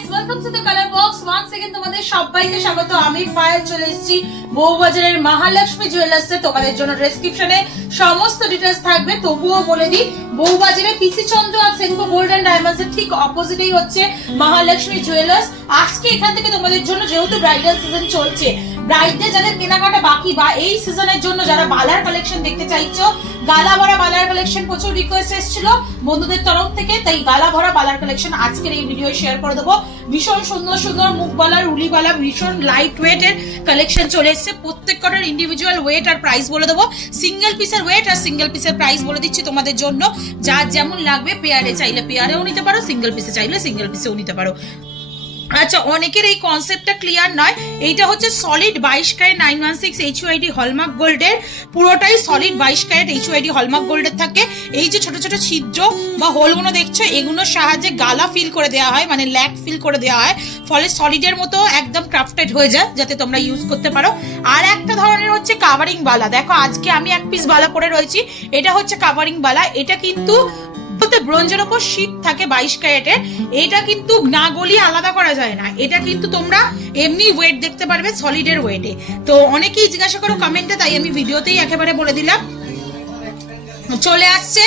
Guys, welcome to the colour box. Once again তোমাদের সবাইকে স্বাগত। আমি পায়েল চলে এসেছি বউবাজারের মহালক্ষ্মী জুয়েলার্সে। তোমাদের জন্য ডেসক্রিপশনে সমস্ত ডিটেইলস থাকবে। তবুও বলে দিই, বউবাজারে পিসি চন্দ্র আর সেনকো গোল্ড এন্ড ডায়মন্ডস এর ঠিক অপোজিটেই হচ্ছে মহালক্ষ্মী জুয়েলার্স। আজকে এখান থেকে তোমাদের জন্য, যেহেতু ব্রাইডাল সিজন চলছে, ব্রাইডদের যাদের কেনাকাটা বাকি বা এই সিজনের জন্য যারা বালার কালেকশন দেখতে চাইছো, গালা ভরা বালার কালেকশন প্রচুর রিকোয়েস্ট এসেছিল বন্ধুদের তরফ থেকে, তাই গালা ভরা বালার কালেকশন আজকের এই ভিডিও শেয়ার করে দেবো। ভীষণ সুন্দর সুন্দর মুখ বালা, রুলি বালা, ভীষণ লাইট ওয়েট এর কালেকশন চলে এসেছে। প্রত্যেক কটার ইন্ডিভিজুয়াল ওয়েট আর প্রাইস বলে দেবো। সিঙ্গেল পিসের ওয়েট আর সিঙ্গেল পিসের প্রাইস বলে দিচ্ছি তোমাদের জন্য। যার যেমন লাগবে, পেয়ারে চাইলে পেয়ারেও নিতে পারো, সিঙ্গেল পিসে চাইলে সিঙ্গেল পিসেও নিতে পারো। আচ্ছা, অনেকের এই কনসেপ্টটা ক্লিয়ার নয়। এইটা হচ্ছে সলিড 22 ক্যারেট 916 HUID হলমার্ক গোল্ডের, পুরোটাই সলিড 22 ক্যারেট HUID হলমার্ক গোল্ডের থাকে। এই যে ছোট ছোট ছিদ্র বা হোলগুলো দেখছো, এগুলোর সাহায্যে গালা ফিল করে দেওয়া হয়, মানে ল্যাক ফিল করে দেওয়া হয়, ফলে সলিডের মতো একদম ক্রাফটেড হয়ে যায়, যাতে তোমরা ইউজ করতে পারো। আর একটা ধরনের হচ্ছে কাভারিং বালা। দেখো, আজকে আমি এক পিস বালা পরে রয়েছি, এটা হচ্ছে কাভারিং বালা। এটা কিন্তু ব্রোঞ্জের উপর শীট থাকে 22 ক্যারেটের। এটা কিন্তু না গলিয়ে আলাদা করা যায় না। এটা কিন্তু তোমরা এমনি ওয়েট দেখতে পারবে সলিডের ওয়েটে। তো অনেকেই জিজ্ঞাসা করো কমেন্টে, তাই আমি ভিডিওতেই একেবারে বলে দিলাম। চলে আসছে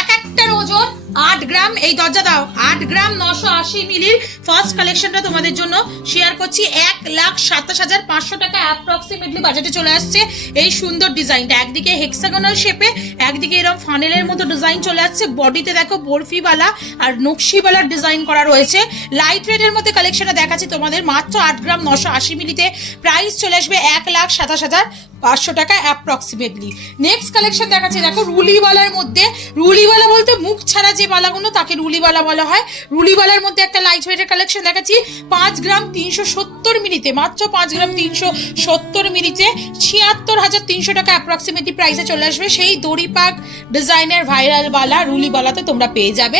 এক একটার ওজন 8 গ্রাম। এই দরজা দাও, 8 গ্রাম 980 মিলির ফার্স্ট কালেকশনটা তোমাদের জন্য শেয়ার করছি। 1,27,500 টাকা অ্যাপ্রক্সিমেটলি বাজেটে চলে আসছে এই সুন্দর ডিজাইনটা। একদিকে হেক্সাগোনাল শেপে, একদিকে এরকম ফানেলের মতো ডিজাইন চলে আসছে। বডিতে দেখো বরফিওয়ালা আর নকশিওয়ালার ডিজাইন করা রয়েছে। লাইট ওয়েটের মধ্যে কালেকশনটা দেখাচ্ছি তোমাদের মাত্র 8 গ্রাম 980 মিলিতে। প্রাইস চলে আসবে 1,27,500 টাকা অ্যাপ্রক্সিমেটলি। নেক্সট কালেকশন দেখাচ্ছি, দেখো রুলিওয়ালার মধ্যে। রুলিওয়ালা বলতে মুখ ছাড়া যে বালাগুলো, তাকে রুলিওয়ালা বলা হয়। রুলিওয়ালার মধ্যে একটা লাইট ওয়েটের কালেকশন দেখাচ্ছি 5 গ্রাম 370 মিলিতে, মাত্র 5 গ্রাম 370 মিলিতে 76,300 টাকা অ্যাপ্রক্সিমেটলি প্রাইসে চলে আসবে। সেই দড়িপাক ডিজাইনের ভাইরাল বালা রুলিওয়ালাতে তোমরা পেয়ে যাবে।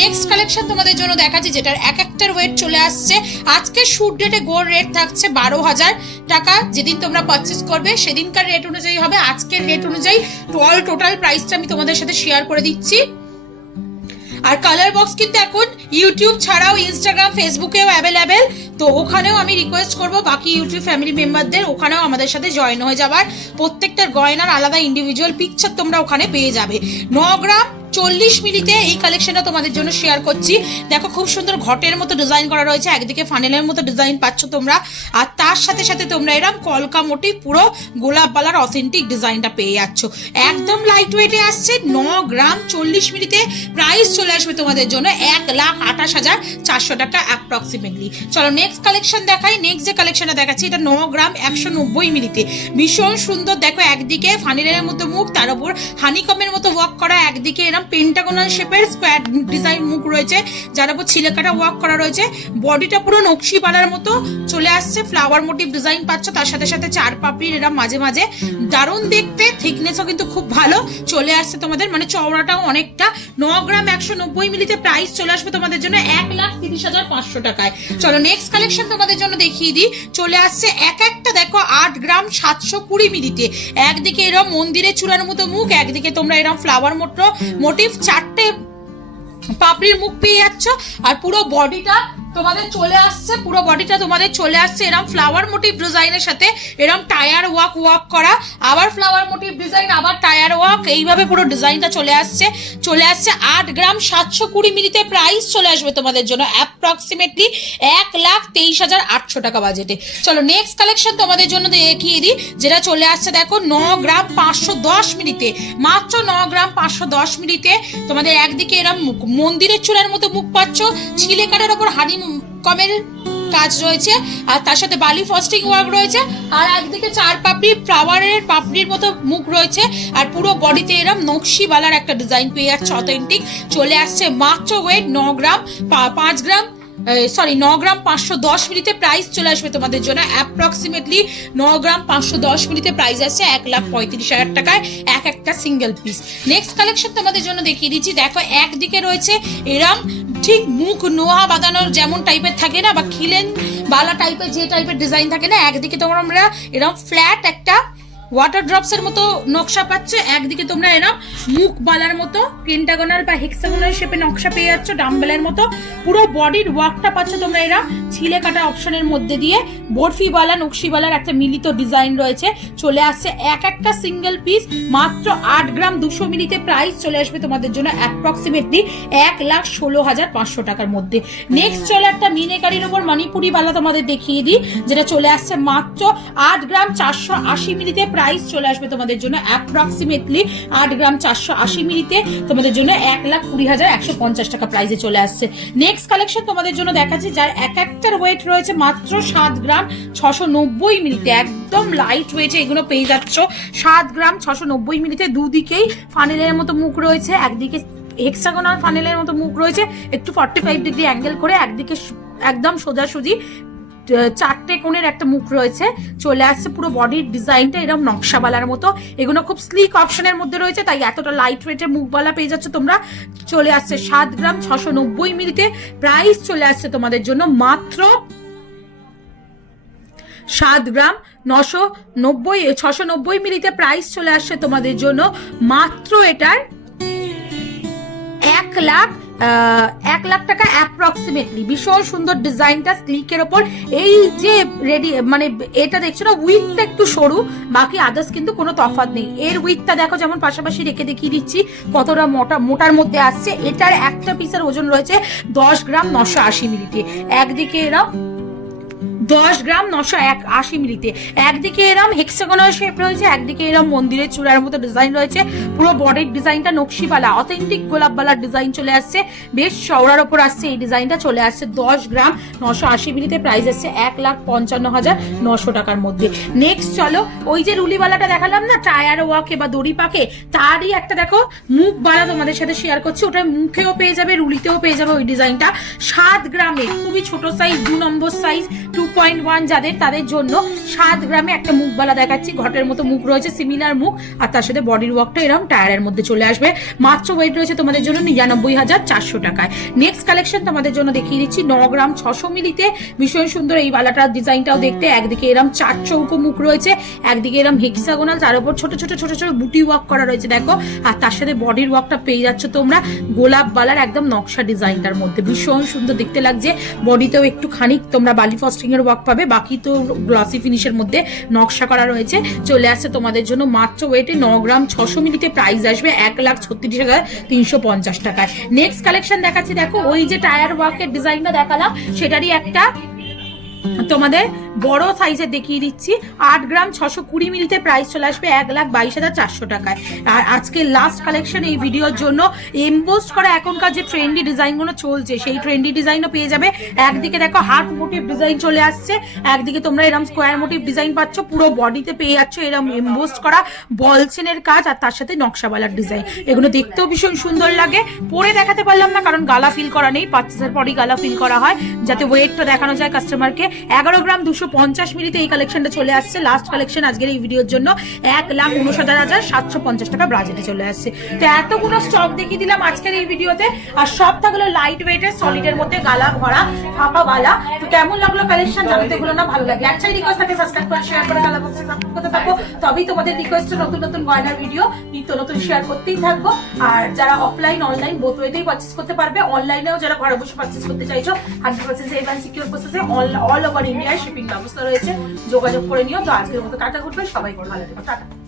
নেক্সট কালেকশন তোমাদের জন্য দেখাচ্ছি, যেটার এক একটার ওয়েট চলে আসছে। আজকে শুট ডেটে গোল্ড রেট থাকছে 12,000 টাকা। যেদিন তোমরা পারচেস করবে সেদিনকার রেট অনুযায়ী হবে। আজকের রেট অনুযায়ী টোটাল প্রাইসটা আমি তোমাদের সাথে শেয়ার করে দিচ্ছি। আর কালার বক্স কিন্তু এখন ইউটিউব ছাড়াও ইনস্টাগ্রাম, ফেসবুকেও অ্যাভেলেবেল। তো ওখানেও আমি রিকোয়েস্ট করব বাকি ইউটিউব ফ্যামিলি মেম্বারদের ওখানেও আমাদের সাথে জয়েন হয়ে যাবার। প্রত্যেকটার গয়নার আলাদা ইন্ডিভিজুয়াল পিকচার তোমরা ওখানে পেয়ে যাবে। 9 গ্রাম 40 মিলিতে এই কালেকশনটা তোমাদের জন্য শেয়ার করছি। দেখো, খুব সুন্দর ঘটের মতো ডিজাইন করা রয়েছে, একদিকে ফানেলের মতো ডিজাইন পাচ্ছ তোমরা, আর তার সাথে সাথে তোমরা এরকম কলকা মোটিভ পুরো গোলাপ বালার অথেন্টিক ডিজাইনটা পেয়ে যাচ্ছ। একদম লাইট ওয়েটে আসছে। 9 গ্রাম 40 মিলিতে প্রাইস চলে আসবে তোমাদের জন্য 1,28,400 টাকা অ্যাপ্রক্সিমেটলি। চলো নেক্সট কালেকশন দেখাই। নেক্সট যে কালেকশনটা দেখাচ্ছি, এটা 9 গ্রাম 190 মিলিতে। ভীষণ সুন্দর। দেখো, একদিকে ফানেলের মতো মুখ, তার উপর হানিকমের মতো ওয়ার্ক করা, একদিকে এরকম পেন্টাগোনাল শেপের স্কোয়ার ডিজাইন মুখ রয়েছে, যার উপর ছিলেকাটা ওয়ার্ক করা রয়েছে। বডিটা পুরো নকশি পালার মতো চলে আসছে, ফ্লাওয়ার মোটিভ ডিজাইন পাচ্ছ, তার সাথে সাথে 4 পাপড়ির এরকম মাঝে মাঝে। দারুণ দেখতে, থিকনেসও কিন্তু খুব ভালো চলে আসছে তোমাদের, মানে চওড়াটাও অনেকটা। 9 গ্রাম 190 মিলিতে প্রাইস চলে আসবে তোমাদের জন্য 1,30,500 টাকায়। চলো নেক্সট কালেকশন তোমাদের জন্য দেখিয়ে দিই। চলে আসছে এক একটা, দেখো 8 গ্রাম 720 মিলিতে। একদিকে এরকম মন্দিরের চূড়ার মতো মুখ, একদিকে তোমরা এরকম ফ্লাওয়ার মোটিভ 4টে পাপড়ির মুখ পেয়ে যাচ্ছ। আর পুরো বডিটা তোমাদের চলে আসছে এরকম ফ্লাওয়ার মোটিভ ডিজাইনের সাথে এরকম টায়ার ওয়ার্ক করা, আবার ফ্লাওয়ার মোটিভ ডিজাইন, আবার টায়ার ওয়ার্ক, এইভাবে পুরো ডিজাইনটা চলে আসছে 8 গ্রাম 720 মিলিতে। প্রাইস চলে আসবে তোমাদের জন্য অ্যাপ্রক্সিমেটলি 1,23,800 টাকা বাজেটে। চলো নেক্সট কালেকশন তোমাদের জন্য দেখিয়ে দিই, যেটা চলে আসছে দেখো 9 গ্রাম 510 মিলিতে। মাত্র 9 গ্রাম 510 মিলিতে তোমাদের একদিকে এরকম মন্দিরের চূড়ার মতো মুখ পাচ্ছ, ছিলেকাটার ওপর হানি কমের কাজ রয়েছে, আর তার সাথে বালি ফস্টিং ওয়ার্ক রয়েছে, আর একদিকে 4 পাপড়ি ফ্লাওয়ারের পাপড়ির মতো মুখ রয়েছে, আর পুরো বডিতে এরকম নকশি বালার একটা ডিজাইন পেয়ে যাচ্ছে অথেন্টিক। চলে আসছে মাত্র ওয়েট 9 গ্রাম 510 মিলিতে। প্রাইস চলে আসবে তোমাদের জন্য অ্যাপ্রক্সিমেটলি 9 গ্রাম 510 মিলিতে প্রাইস আছে 1,35,000 টাকায় এক একটা সিঙ্গেল পিস। নেক্সট কালেকশন তোমাদের জন্য দেখিয়ে দিচ্ছি। দেখো, একদিকে রয়েছে এরম ঠিক মুখ নোয়া বাঁধানোর যেমন টাইপের থাকে না, বা খিলেন বালা টাইপের যে টাইপের ডিজাইন থাকে না, একদিকে তোমরা এরম ফ্ল্যাট একটা ওয়াটার ড্রপস এর মতো নকশা পাচ্ছ, একদিকে তোমরা এরকম মুখ বালার মতো পেন্টাগোনাল বা হেক্সাগোনাল শেপে নকশা পেয়ে যাচ্ছ, ডাম্বেলের মতো। পুরো বডির ওয়ার্কটা পাচ্ছ তোমরা এরা ছিলে কাটা অপশনের মধ্যে দিয়ে। বরফি বালা নকশি বালার একটা মিলিত ডিজাইন রয়েছে, চলে আসছে এক একটা সিঙ্গেল পিস মাত্র 8 গ্রাম 200 মিলিতে। প্রাইস চলে আসবে তোমাদের জন্য অ্যাপ্রক্সিমেটলি 1,16,500 টাকার মধ্যে। নেক্সট চলে একটা মিনেকারির উপর মণিপুরি বালা তোমাদের দেখিয়ে দিই, যেটা চলে আসছে মাত্র 8 গ্রাম 480 মিলিতে। প্রাইস চলে আসবে তোমাদের জন্য অ্যাপ্রক্সিমেটলি 8 গ্রাম 480 মিলিতে তোমাদের জন্য 1,20,150 টাকা প্রাইসে চলে আসছে। নেক্সট কালেকশন তোমাদের জন্য দেখাচ্ছি, যার এক একটার ওয়েট রয়েছে মাত্র 7 গ্রাম 690 মিলিতে। একদম লাইট ওয়েটে এগুলো পেয়ে যাচ্ছ 7 গ্রাম 690 মিলিতে। দুদিকেই ফানেলের মতো মুখ রয়েছে, একদিকে হেক্সাগোনাল ফানেলের মতো মুখ রয়েছে, একটু 45 ডিগ্রি অ্যাঙ্গেল করে, একদিকে একদম সোজাসুজি 4টে কোণের একটা মুখ রয়েছে। চলে আসছে পুরো বডির ডিজাইনটা এরকম নকশাবালার মতো। এগুলো খুব স্লিক অপশনের মধ্যে রয়েছে, তাই এতটা লাইট ওয়েটের মুখবালা পেয়ে যাচ্ছে তোমরা। চলে আসছে 7 গ্রাম 690 মিলিতে। প্রাইস চলে আসছে তোমাদের জন্য মাত্র 7 গ্রাম 690 মিলিতে। প্রাইস চলে আসছে তোমাদের জন্য মাত্র এটার 1,00,000 টাকা অ্যাপ্রক্সিমেটলি। ভীষণ সুন্দর ডিজাইনটা স্লিকের ওপর। এই যে রেডি মানে এটা দেখছো না, উইথটা একটু সরু, বাকি আদার্স কিন্তু কোনো তফাৎ নেই। এর উইথটা দেখো, যেমন পাশাপাশি রেখে দেখিয়ে দিচ্ছি কতটা মোটার মধ্যে আসছে। এটার একটা পিসের ওজন রয়েছে 10 গ্রাম 980 মিলিতে। একদিকে এরা 10 গ্রাম 980 মিলিতে। একদিকে এরম হেক্সাগোনাল শেপ রয়েছে, একদিকে এরম মন্দিরের চূড়ার মতো ডিজাইন রয়েছে। পুরো বডির ডিজাইনটা নকশিবালা অথেন্টিক গোলাপবালার ডিজাইন চলে আসছে, বেশ চওড়ার ওপর আসছে এই ডিজাইনটা। চলে আসছে 10 গ্রাম 980 মিলিতে। প্রাইস আসছে 1,55,900 টাকার মধ্যে। নেক্সট চলো, ওই যে রুলিবালাটা দেখালাম না টায়ার ওয়াকে বা দড়ি পাকে, তারই একটা দেখো মুখ বালা তোমাদের সাথে শেয়ার করছি। ওটা মুখেও পেয়ে যাবে, রুলিতেও পেয়ে যাবে ওই ডিজাইনটা। 7 গ্রামে খুবই ছোট সাইজ, 2 নম্বর সাইজ 2.1 যাদের, তাদের জন্য 7 গ্রামে একটা মুখবালা দেখাচ্ছি। ঘটের মতো মুখ রয়েছে, সিমিলার মুখ, আর তার সাথে বডির ওয়ার্কটা এরকম টায়ারের মধ্যে চলে আসবে। মাত্র ওয়েট রয়েছে তোমাদের জন্য 99,400 টাকায়। নেক্সট কালেকশন তোমাদের জন্য দেখিয়ে দিচ্ছি 9 গ্রাম 600 মিলিতে। ভীষণ সুন্দর এই বালাটার ডিজাইনটাও দেখতে। একদিকে এরম 4 চৌকো মুখ রয়েছে, একদিকে এরম হেক্সাগোনাল, তার উপর ছোট ছোট ছোট ছোট বুটি ওয়ার্ক করা রয়েছে দেখো। আর তার সাথে বডির ওয়ার্কটা পেয়ে যাচ্ছ তোমরা গোলাপ বালার একদম নকশা ডিজাইনটার মধ্যে। ভীষণ সুন্দর দেখতে লাগছে। বডিতেও একটু খানিক তোমরা বালি ফস্টিং এর ওয়ার্ক পাবে, বাকি তো গ্লসি ফিনিশের মধ্যে নকশা করা রয়েছে। চলে আসছে তোমাদের জন্য মাত্র ওয়েটে 9 গ্রাম 600 মিলিতে। প্রাইস আসবে 1,36,350 টাকায়। নেক্সট কালেকশন দেখাচ্ছি দেখো, ওই যে টায়ার ওয়ার্কের ডিজাইনটা দেখালাম সেটারই একটা তোমাদের বড় সাইজের দেখিয়ে দিচ্ছি। 8 গ্রাম 620 মিলিতে। প্রাইস চলে আসবে 1,22,400 টাকায়। আর আজকে লাস্ট কালেকশন এই ভিডিওর জন্য এমবোস্ট করা এখনকার যে ট্রেন্ডি ডিজাইনগুলো চলছে, সেই ট্রেন্ডি ডিজাইনও পেয়ে যাবে। একদিকে দেখো হার্ট মোটিভ ডিজাইন চলে আসছে, একদিকে তোমরা এরকম স্কোয়ার মোটিভ ডিজাইন পাচ্ছ। পুরো বডিতে পেয়ে যাচ্ছ এরকম এমবোস্ট করা বলচেনের কাজ, আর তার সাথে নকশাওয়ালার ডিজাইন। এগুলো দেখতেও ভীষণ সুন্দর লাগে। পরে দেখাতে পারলাম না কারণ গালা ফিল করা নেই, পার্চেসের পরই গালা ফিল করা হয়, যাতে ওয়েটটা দেখানো যায় কাস্টমারকে। 11 গ্রাম 250 মিলিতে এই কালেকশনটা চলে আসছে। লাস্ট কালেকশন আজকের এই ভিডিওর জন্য 1,59,750 টাকা ব্রাজিলে চলে আসছে। তো এতগুলো স্টক দেখিয়ে দিলাম আজকের এই ভিডিওতে, আর সবটা গুলো লাইট ওয়েটের সলিডের মধ্যে গালা ভরা ফাঁপা গালা। তো কেমন লাগলো কালেকশন জানাতে ভুলো না, ভালো লাগলে একটাই রিকোয়েস্ট থাকে, সাবস্ক্রাইব করে শেয়ার করে গালা বক্সে সাপোর্ট করতে থাকো, তবেই তোমাদের রিকোয়েস্টে নতুন নতুন গয়নার ভিডিও নিত্য নতুন শেয়ার করতেই থাকবো। আর যারা অফলাইন অনলাইন বোথ ওয়েতেই পারচেস করতে পারবে, অনলাইনেও যারা ঘরে বসে পারচেস করতে চাইছো 100% সেফ এন্ড সিকিউর প্রসেসে অল ওভার ইন্ডিয়ায় শিপিং ব্যবস্থা রয়েছে, যোগাযোগ করে নিও। তো আজকের মতো টাটা, গুড বাই, সবাই ভালো থেকো, টাটা।